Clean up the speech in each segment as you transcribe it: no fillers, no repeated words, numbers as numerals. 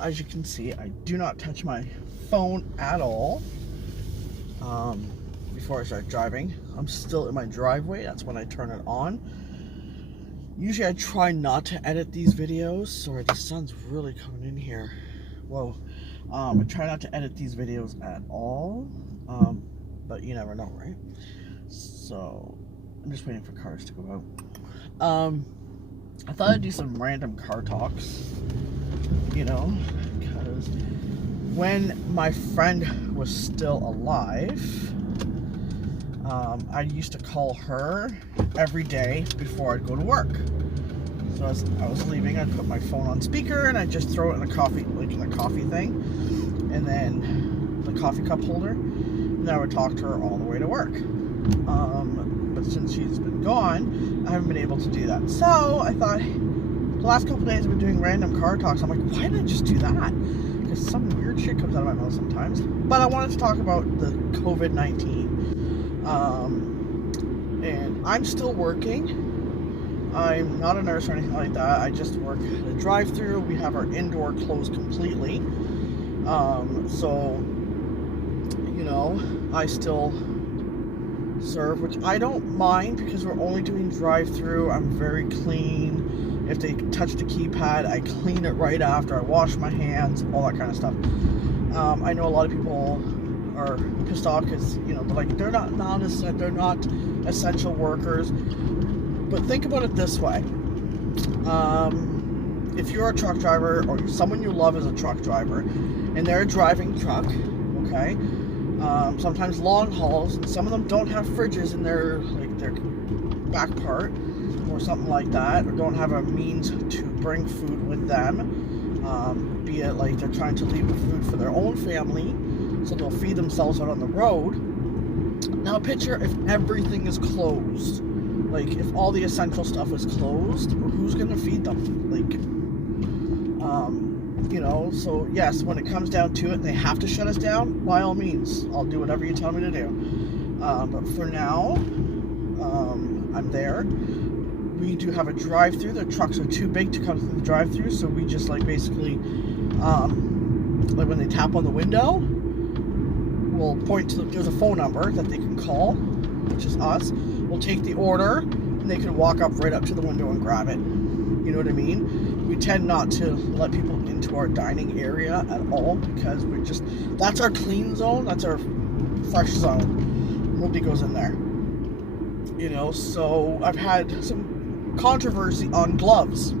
as you can see, I do not touch my phone at all before I start driving. I'm still in my driveway. That's when I turn it on. Usually I try not to edit these videos. Sorry, the sun's really coming in here. Whoa. I try not to edit these videos at all. But you never know, right? So I'm just waiting for cars to go out. I thought I'd do some random car talks, you know, because when my friend was still alive, I used to call her every day before I'd go to work. So as I was leaving, I'd put my phone on speaker and I'd just throw it in a coffee, like in a coffee thing, and then the coffee cup holder, and I would talk to her all the way to work. But since she's been gone, I haven't been able to do that. So I thought, the last couple days I've been doing random car talks. I'm like, why didn't I just do that? Because some weird shit comes out of my mouth sometimes. But I wanted to talk about the COVID-19. And I'm still working. I'm not a nurse or anything like that. I just work at a drive-thru. We have our indoor closed completely. So, you know, I still serve, which I don't mind because we're only doing drive-thru. I'm very clean. If they touch the keypad, I clean it right after. I wash my hands, all that kind of stuff. I know a lot of people are pissed off because, you know, they're not essential workers. But think about it this way. If you're a truck driver or someone you love is a truck driver and they're driving truck, okay, sometimes long hauls, and some of them don't have fridges in their back part or something like that, or don't have a means to bring food with them, be it like they're trying to leave the food for their own family so they'll feed themselves out on the road. Now picture if everything is closed, like if all the essential stuff is closed, who's gonna feed them? Like, you know, so yes, when it comes down to it, they have to shut us down. By all means, I'll do whatever you tell me to do. But for now, I'm there. We do have a drive-thru. The trucks are too big to come through the drive-thru, so we just like basically, like when they tap on the window, we'll point to there's a phone number that they can call, which is us. We'll take the order, and they can walk up right up to the window and grab it. You know what I mean? We tend not to let people into our dining area at all because that's our clean zone, that's our fresh zone. Nobody goes in there. You know, so I've had some controversy on gloves.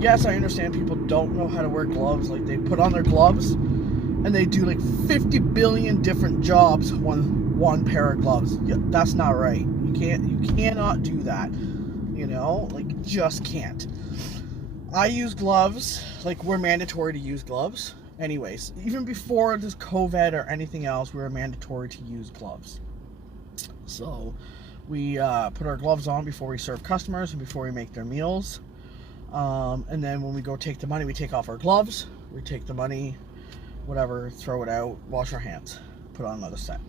Yes, I understand people don't know how to wear gloves. Like, they put on their gloves and they do like 50 billion different jobs with one pair of gloves. Yeah, that's not right. You cannot do that. You know, like, just can't. I use gloves, like, we're mandatory to use gloves. Anyways, even before this COVID or anything else, we were mandatory to use gloves. So, we put our gloves on before we serve customers and before we make their meals. And then when we go take the money, we take off our gloves, we take the money, whatever, throw it out, wash our hands, put on another set.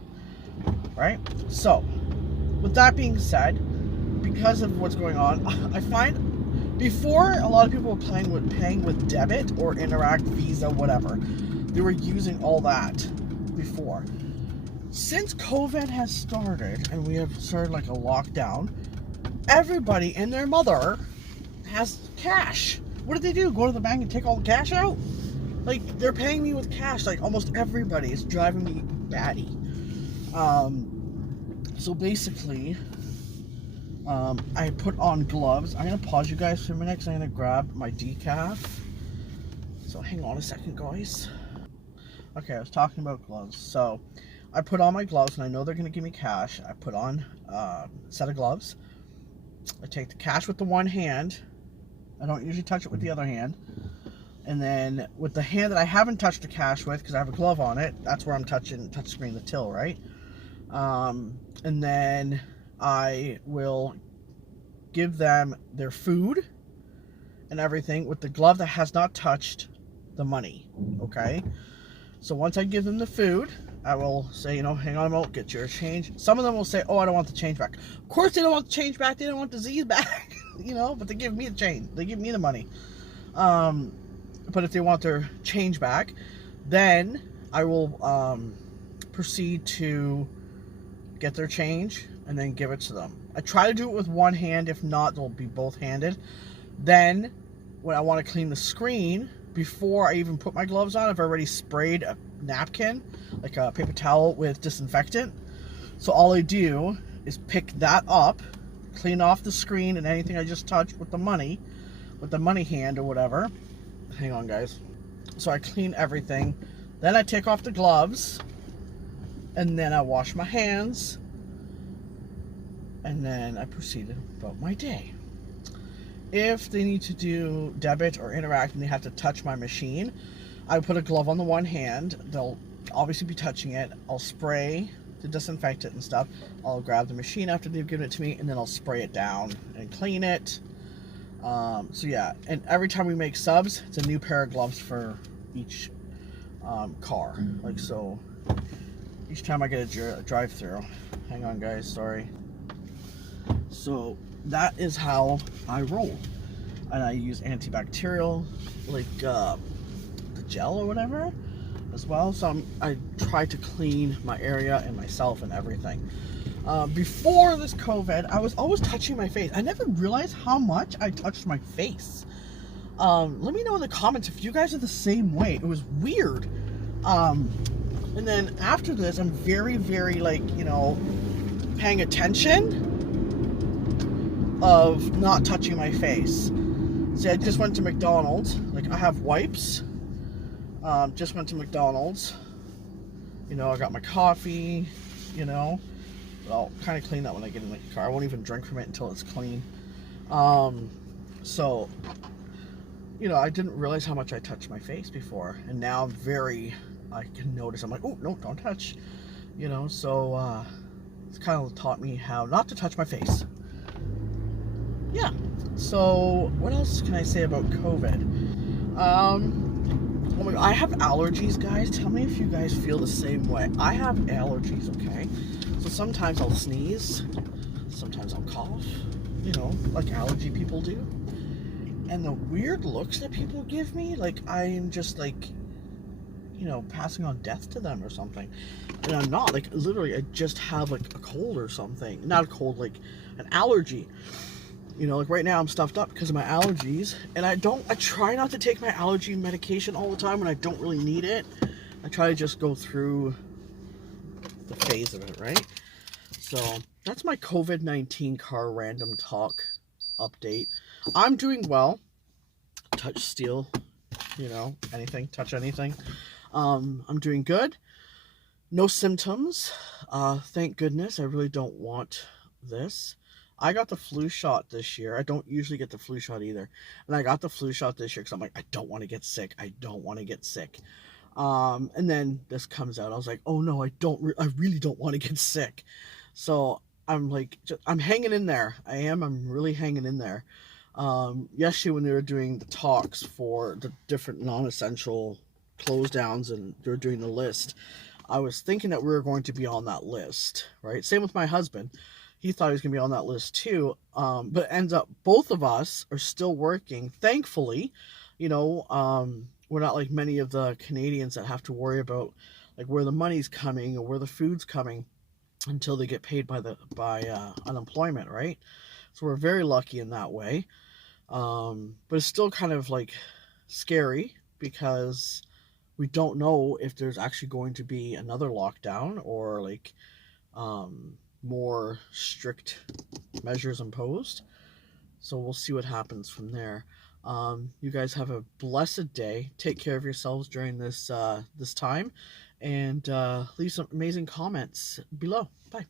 Right? So, with that being said, because of what's going on, I find before a lot of people were paying with debit or Interact, Visa, whatever. They were using all that before. Since COVID has started and we have started like a lockdown, everybody and their mother has cash. What do they do? Go to the bank and take all the cash out? Like, they're paying me with cash. Like, almost everybody. It's driving me batty. So basically, I put on gloves. I'm going to pause you guys for a minute because I'm going to grab my decaf. So hang on a second, guys. Okay, I was talking about gloves. So I put on my gloves, and I know they're going to give me cash. I put on a set of gloves. I take the cash with the one hand. I don't usually touch it with the other hand. And then with the hand that I haven't touched the cash with, because I have a glove on it, that's where I'm touch screen the till, right? And then I will give them their food and everything with the glove that has not touched the money, okay? So once I give them the food, I will say, you know, hang on a moment, get your change. Some of them will say, oh, I don't want the change back. Of course they don't want the change back, they don't want the Z's back, you know, but they give me the change. They give me the money. But if they want their change back, then I will proceed to get their change and then give it to them. I try to do it with one hand. If not, they'll be both handed. Then when I want to clean the screen, before I even put my gloves on, I've already sprayed a napkin, like a paper towel, with disinfectant. So all I do is pick that up, clean off the screen and anything I just touched with the money hand or whatever. Hang on, guys. So I clean everything. Then I take off the gloves, and then I wash my hands, and then I proceed about my day. If they need to do debit or interact and they have to touch my machine, I put a glove on the one hand. They'll obviously be touching it. I'll spray to disinfect it and stuff. I'll grab the machine after they've given it to me, and then I'll spray it down and clean it. So yeah, and every time we make subs, it's a new pair of gloves for each car. Like so, each time I get a drive-through. Hang on, guys, sorry. So that is how I roll, and I use antibacterial, like the gel or whatever, as well. So I try to clean my area and myself and everything. Before this COVID, I was always touching my face. I never realized how much I touched my face. Let me know in the comments if you guys are the same way. It was weird. And then after this, I'm very, very, like, you know, paying attention of not touching my face. See, I just went to McDonald's. Like, I have wipes. Just went to McDonald's. You know, I got my coffee, you know. I'll kind of clean that when I get in the car. I won't even drink from it until it's clean. So, you know, I didn't realize how much I touched my face before. And now I can notice. I'm like, oh, no, don't touch. You know, so it's kind of taught me how not to touch my face. Yeah. So, what else can I say about COVID? Oh my God, I have allergies, guys. Tell me if you guys feel the same way. I have allergies, okay? So sometimes I'll sneeze, sometimes I'll cough, you know, like allergy people do. And the weird looks that people give me, like I'm just like, you know, passing on death to them or something. And I'm not, like literally I just have like a cold or something. Not a cold, like an allergy. You know, like right now I'm stuffed up because of my allergies, and I try not to take my allergy medication all the time when I don't really need it. I try to just go through the phase of it, right? So that's my COVID-19 car random talk update. I'm doing well. Touch steel, you know, anything, touch anything. I'm doing good. No symptoms. Thank goodness. I really don't want this. I got the flu shot this year. I don't usually get the flu shot either. And I got the flu shot this year because I'm like, I don't want to get sick. I don't want to get sick. And then this comes out. I was like, oh no, I really don't want to get sick. So I'm like, I'm hanging in there. I'm really hanging in there. Yesterday when they were doing the talks for the different non-essential close downs and they were doing the list, I was thinking that we were going to be on that list, right? Same with my husband. He thought he was going to be on that list too. But it ends up both of us are still working. Thankfully, you know, we're not like many of the Canadians that have to worry about like where the money's coming or where the food's coming until they get paid by unemployment, right? So we're very lucky in that way. But it's still kind of like scary because we don't know if there's actually going to be another lockdown or like more strict measures imposed. So we'll see what happens from there. You guys have a blessed day. Take care of yourselves during this time, and leave some amazing comments below. Bye.